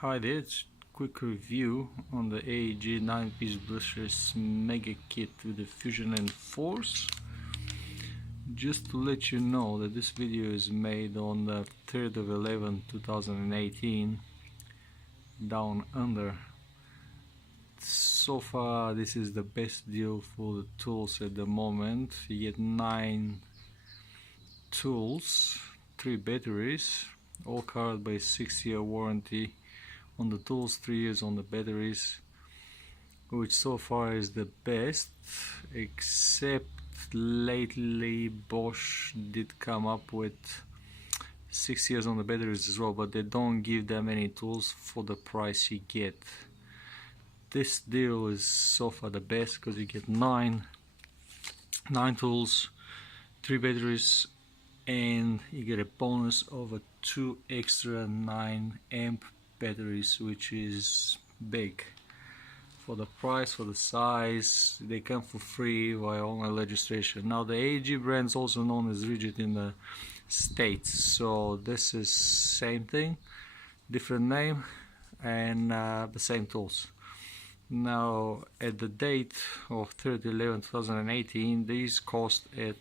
Hi there, it's quick review on the AEG 9-piece brushless mega kit with the Fusion and Force. Just to let you know that this video is made on the 3rd of 11 2018 down under. So far this is the best deal for the tools at the moment. You get 9 tools, 3 batteries, all covered by 6-year warranty on the tools, 3 years on the batteries, which so far is the best, except lately Bosch did come up with 6 years on the batteries as well, but they don't give that many tools for the price you get. This deal is so far the best because you get 9 tools, 3 batteries, and you get a bonus of a 2 extra 9 amp batteries, which is big for the price, for the size. They come for free via online registration. Now the AEG brand is also known as Ridgid in the States, so this is same thing, different name, and the same tools. Now at the date of 3/11/2018 these cost at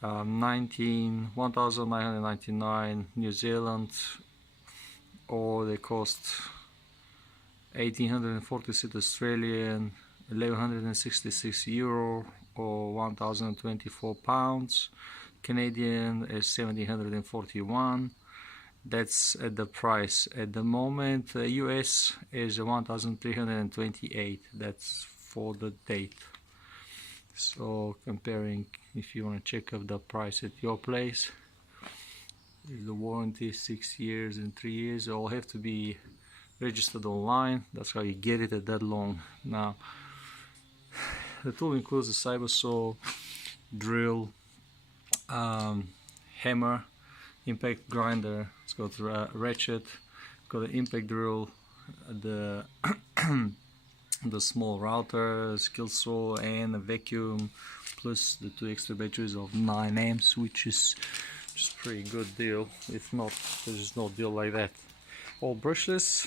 1,999 New Zealand, or they cost 1,846 Australian, 1,166 euro, or 1,024 pounds Canadian is 1,741. That's at the price at the moment. US is 1,328. That's for the date. So comparing, if you want to check up the price at your place, the warranty 6 years and 3 years, they all have to be registered online. That's how you get it at that long. Now the tool includes a cyber saw, drill, hammer, impact grinder. It's got a ratchet, got an impact drill, the the small router, skill saw, and a vacuum, plus the 2 extra batteries of 9 amps, which is just pretty good deal. If not, there's just no deal like that. All brushless.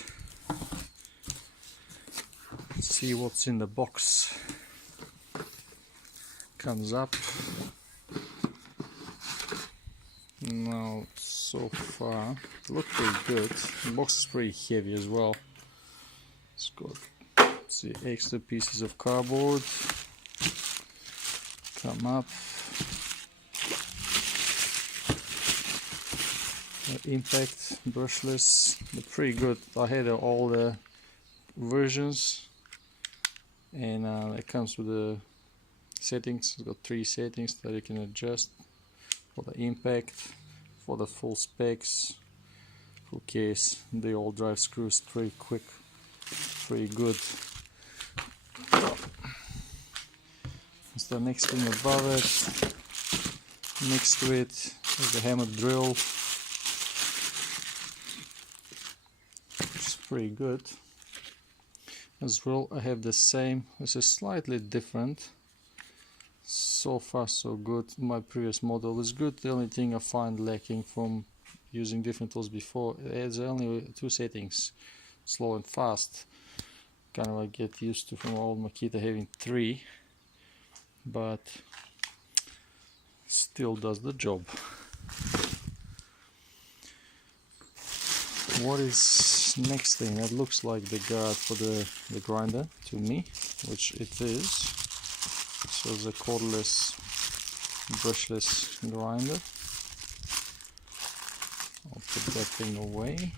Let's see what's in the box. Comes up. Now so far it looks pretty good. The box is pretty heavy as well. It's got, see, extra pieces of cardboard come up. Impact brushless, they're pretty good. I had all the versions, and it comes with the settings. It's got 3 settings that you can adjust for the impact, for the full specs. Who cares? They all drive screws pretty quick, pretty good. It's the next thing above it. Next to it is the hammer drill. It's pretty good. As well, I have the same. This is slightly different. So far so good. My previous model is good. The only thing I find lacking from using different tools before, it's only 2 settings, slow and fast. Kind of I get used to from old Makita having 3, but still does the job. What is next thing? That looks like the guard for the grinder to me, which it is. So it's a cordless, brushless grinder. I'll put that thing away.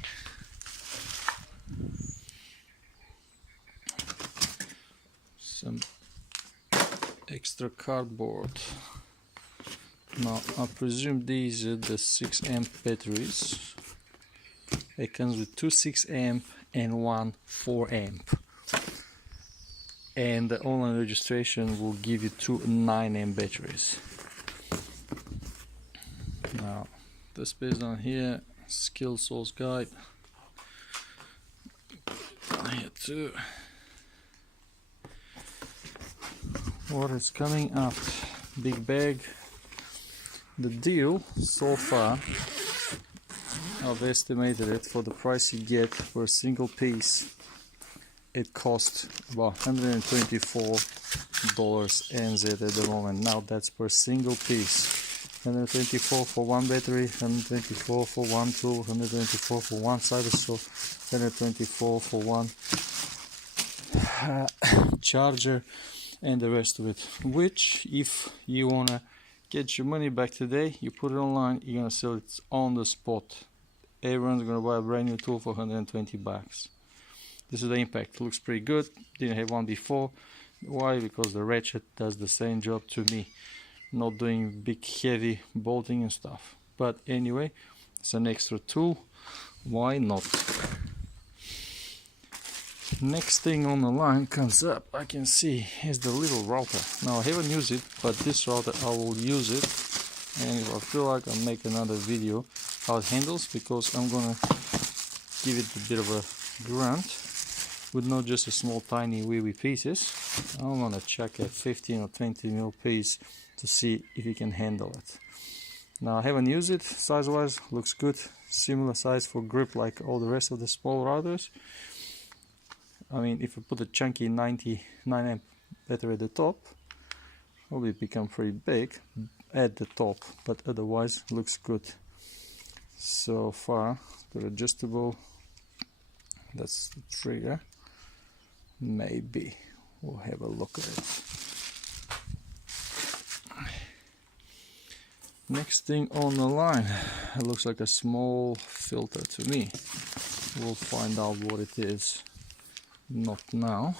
Some extra cardboard. Now I presume these are the 6 amp batteries. It comes with 2 6 amp and 1 4 amp. And the online registration will give you 2 9 amp batteries. Now this page down here, skill source guide. Down here too. What is coming up? Big bag. The deal so far I've estimated it for the price you get for a single piece. It costs about $124 NZ at the moment. Now that's per single piece. 124 for one battery, 124 for one tool, 124 for one side, so 124 for one charger and the rest of it. Which, if you wanna get your money back today, you put it online, you're gonna sell it on the spot. Everyone's gonna buy a brand new tool for 120 bucks. This is the impact. Looks pretty good. Didn't have one before. Why? Because the ratchet does the same job to me, not doing big heavy bolting and stuff. But anyway, it's an extra tool. Why not? Next thing on the line comes up, I can see, is the little router. Now I haven't used it, but this router I will use it, and if I feel like I'll make another video how it handles, because I'm gonna give it a bit of a grunt with not just a small tiny wee pieces. I'm gonna check a 15 or 20 mil piece to see if you can handle it. Now I haven't used it. Size wise looks good, similar size for grip like all the rest of the small routers. I mean, if you put a chunky 99 amp battery at the top, probably become pretty big at the top, but otherwise looks good. So far, the adjustable, that's the trigger. Maybe we'll have a look at it. Next thing on the line, it looks like a small filter to me. We'll find out what it is. Not now.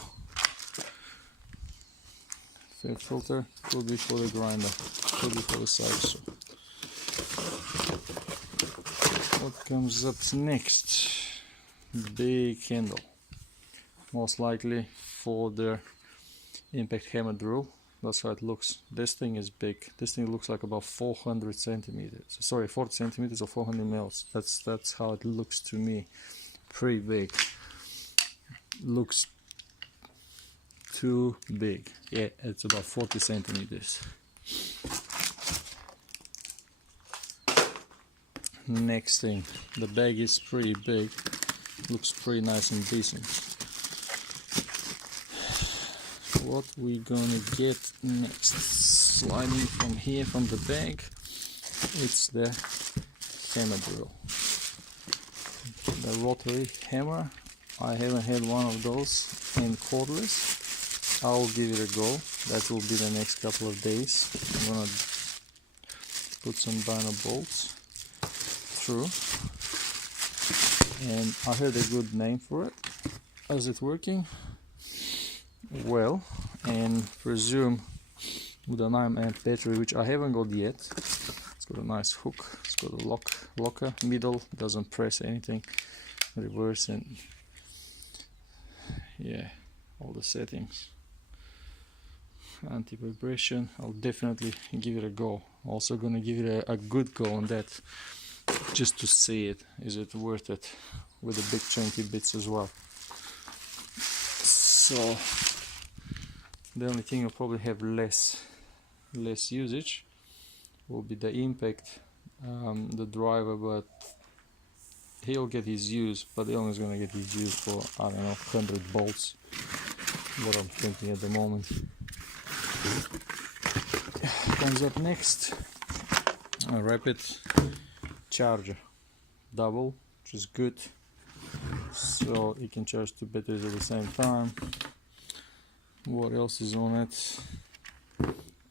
Fair filter could be for the grinder, could be for the side saw. What comes up next? Big handle. Most likely for the impact hammer drill. That's how it looks. This thing is big. This thing looks like about 400 centimeters. Sorry, 40 centimeters or 400 mils. That's how it looks to me. Pretty big. Looks too big. Yeah, it's about 40 centimeters. Next thing, the bag is pretty big. Looks pretty nice and decent. What we gonna get next? Sliding from here from the bag, it's the hammer drill. The rotary hammer. I haven't had one of those in cordless. I'll give it a go. That will be the next couple of days. I'm gonna put some vinyl bolts through, and I heard a good name for it. How's it working? Well, and presume with a 9 amp battery, which I haven't got yet. It's got a nice hook. It's got a locker middle. Doesn't press anything. Reverse and yeah, all the settings. Anti-vibration. I'll definitely give it a go. Also gonna give it a good go on that, just to see it. Is it worth it? With the big chunky bits as well. So the only thing will probably have less usage will be the impact, the driver, but he'll get his use, but the owner's gonna get his use for, I don't know, 100 bolts, what I'm thinking at the moment. Comes up next, a rapid charger, double, which is good, so you can charge two batteries at the same time. What else is on it?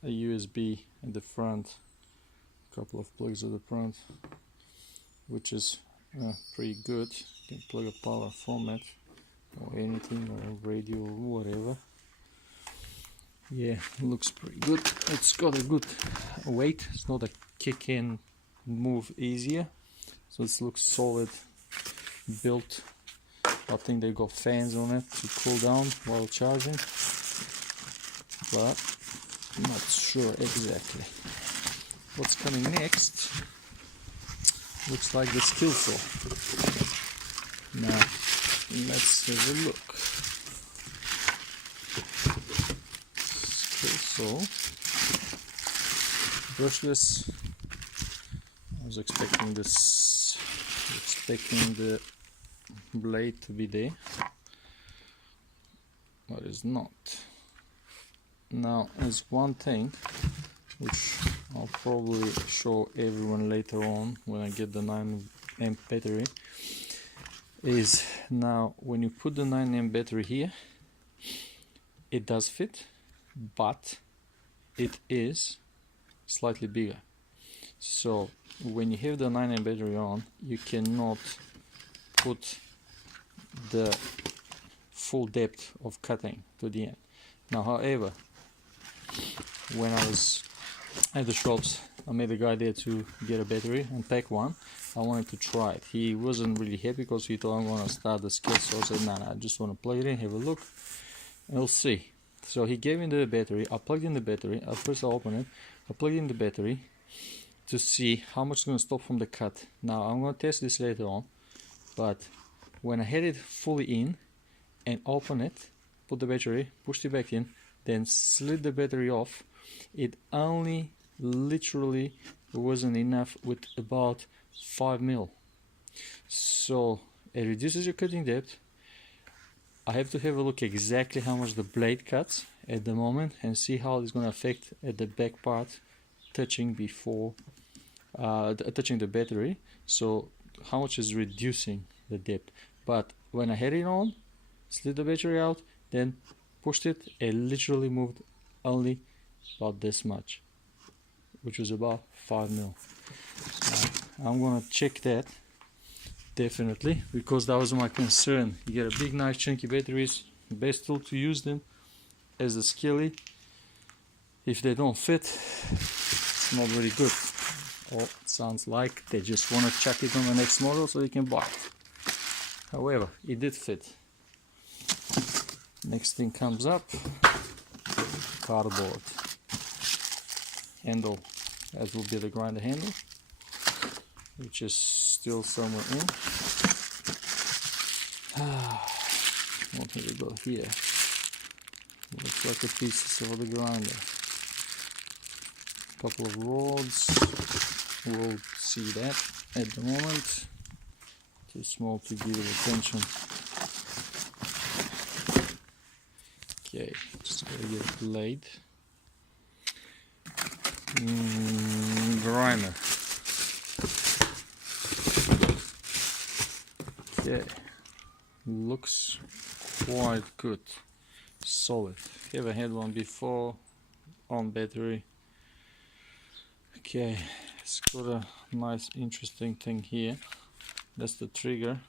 A USB at the front, a couple of plugs at the front, which is pretty good. You can plug a power from it or anything, or radio or whatever. Yeah, looks pretty good. It's got a good weight. It's not a kick in move easier, so it looks solid built. I think they got fans on it to cool down while charging, but I'm not sure exactly. What's coming next looks like the skill saw. Now let's have a look. Skill saw, brushless. I was expecting this expecting the blade to be there, but it's not. Now there's one thing which I'll probably show everyone later on when I get the 9 amp battery, is now when you put the 9 amp battery here, it does fit, but it is slightly bigger. So when you have the 9 amp battery on, you cannot put the full depth of cutting to the end. Now however, when I was at the shops, I made a guy there to get a battery and pack one. I wanted to try it. He wasn't really happy because he thought I'm going to start the skill, so I said nah, I just want to plug it in, have a look, and we'll see. So he gave me the battery, I plugged in the battery, I opened it, I plugged in the battery to see how much it's going to stop from the cut. Now I'm going to test this later on, but when I had it fully in and opened it, put the battery, pushed it back in, then slid the battery off, it only literally wasn't enough with about 5 mil. So it reduces your cutting depth. I have to have a look exactly how much the blade cuts at the moment and see how it's going to affect at the back part touching before touching the battery, so how much is reducing the depth. But when I had it on, slid the battery out, then pushed it, it literally moved only about this much, which was about 5 mil. So I'm gonna check that definitely, because that was my concern. You get a big nice chunky batteries, best tool to use them as a skilly. If they don't fit, it's not very good. Or it sounds like they just want to chuck it on the next model so you can buy it. However, it did fit. Next thing comes up, cardboard handle, as will be the grinder handle, which is still somewhere in. What have we got here? Looks like the pieces of the grinder. Couple of rods. We'll see that at the moment. Too small to give it attention. Okay, just gotta get a blade. Grinder. Okay, looks quite good, solid. Haven't had one before on battery. Okay, it's got a nice interesting thing here. That's the trigger.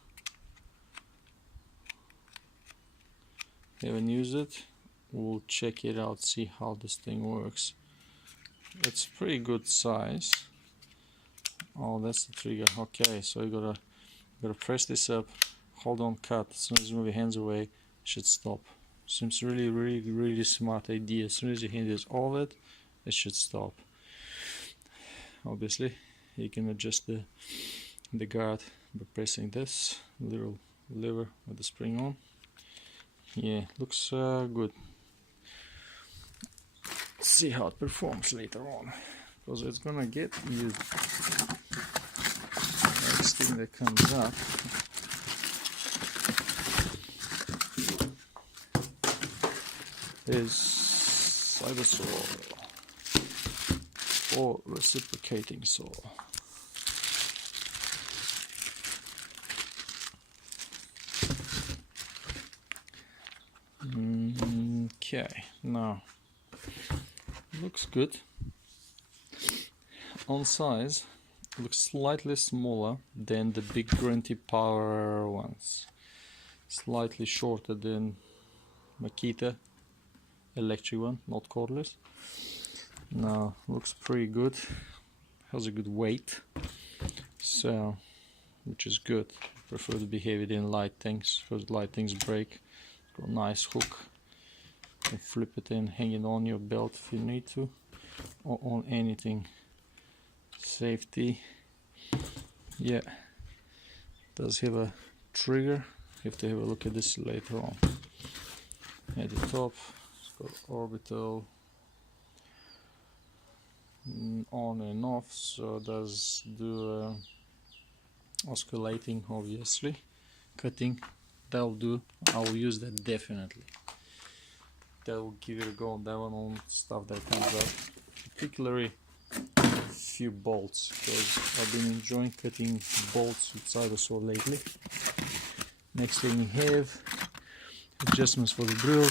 Haven't used it. We'll check it out, see how this thing works. It's pretty good size. Oh, that's the trigger. Okay, so you gotta press this up, hold on, cut. As soon as you move your hands away, it should stop. Seems really smart idea. As soon as your hand is over it, it should stop. Obviously, you can adjust the guard by pressing this little lever with the spring on. Yeah, looks good. See how it performs later on, because it's gonna get used. Next thing that comes up is cider saw or reciprocating saw. Okay, now looks good. On size, looks slightly smaller than the big grunty power ones. Slightly shorter than Makita electric one, not cordless. Now looks pretty good. Has a good weight, so which is good. Prefer to be heavy than light things, because light things break. Got a nice hook. You can flip it in, hang it on your belt if you need to, or on anything. Safety. Yeah, does have a trigger. You have to have a look at this later on. At the top, it's got orbital on and off, so it does do oscillating, obviously. Cutting, that'll do. I'll use that definitely. That will give it a go on that one, on stuff that comes up. Particularly few bolts, because I've been enjoying cutting bolts with cybersaw lately. Next thing you have adjustments for the drill.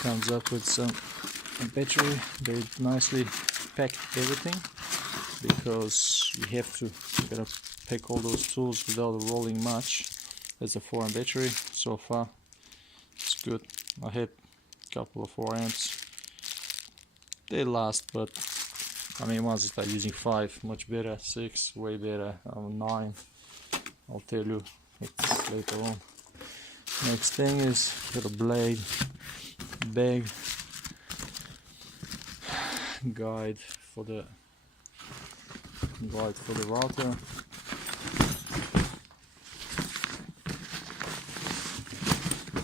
Comes up with some battery. They nicely packed everything, because you have to gotta pack all those tools without rolling much. That's a 4 amp battery. So far it's good. I had a couple of 4 amps. They last, but I mean, once you start using 5, much better. 6, way better. 9, I'll tell you it's later on. Next thing is got a blade, bag, guide for the router.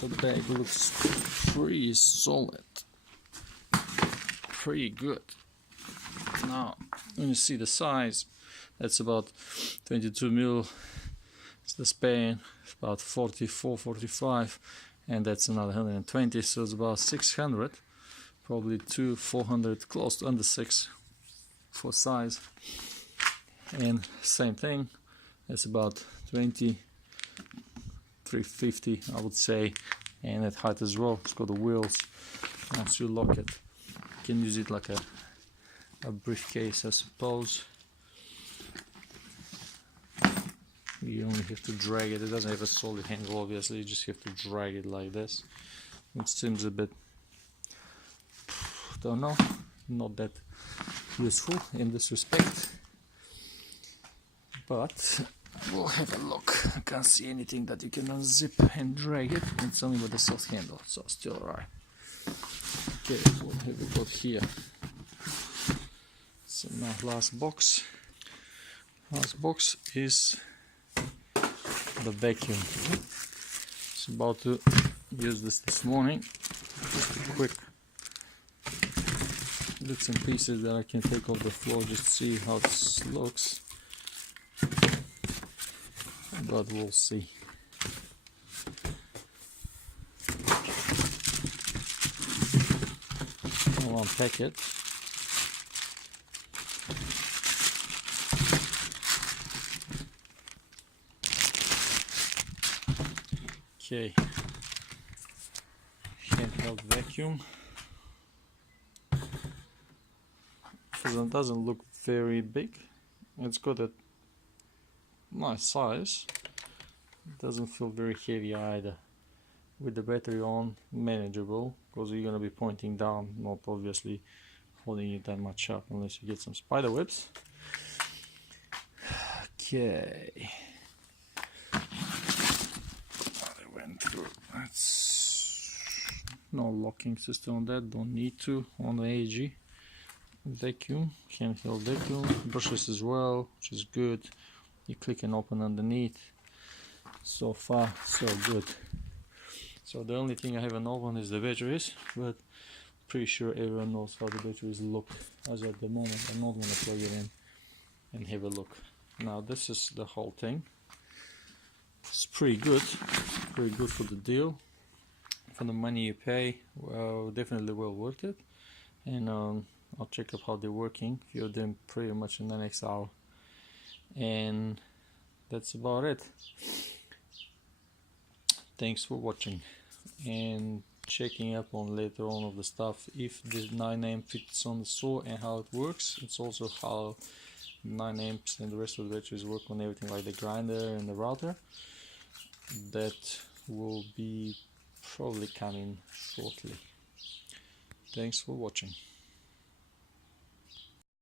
The bag looks pretty solid, pretty good. Now, when you see the size, that's about 22 mil. It's the span, about 44, 45, and that's another 120. So it's about 600, probably 400, close to under 6 for size. And same thing, it's about 20, 350, I would say, and at height as well. It's got the wheels. Once you lock it, you can use it like a briefcase, I suppose. You only have to drag it. It doesn't have a solid handle, obviously. You just have to drag it like this. It seems a bit, don't know, not that useful in this respect, but we'll have a look. I can't see anything that you can unzip and drag it. It's only with a soft handle, so still alright. Okay, what have we got here? So now last box. Last box is the vacuum. Just about to use this morning. Just a quick bits and pieces that I can take off the floor, just to see how this looks. But we'll see. I'll unpack it. Okay, handheld vacuum. It doesn't look very big. It's got a nice size. It doesn't feel very heavy either. With the battery on, manageable, because you're gonna be pointing down, not obviously holding it that much up unless you get some spider webs. Okay. Through. That's no locking system on that, don't need to on the AG. Vacuum, handheld vacuum, brushless as well, which is good. You click and open underneath. So far so good. So the only thing I haven't opened is the batteries, but pretty sure everyone knows how the batteries look as at the moment. I'm not going to plug it in and have a look. Now this is the whole thing. It's pretty good for the deal, for the money you pay. Well, definitely well worth it. And I'll check up how they're working. A few of them pretty much in the next hour, and that's about it. Thanks for watching and checking up on later on of the stuff, if the 9 amp fits on the saw and how it works. It's also how 9 amps and the rest of the batteries work on everything, like the grinder and the router. That will be probably coming shortly. Thanks for watching.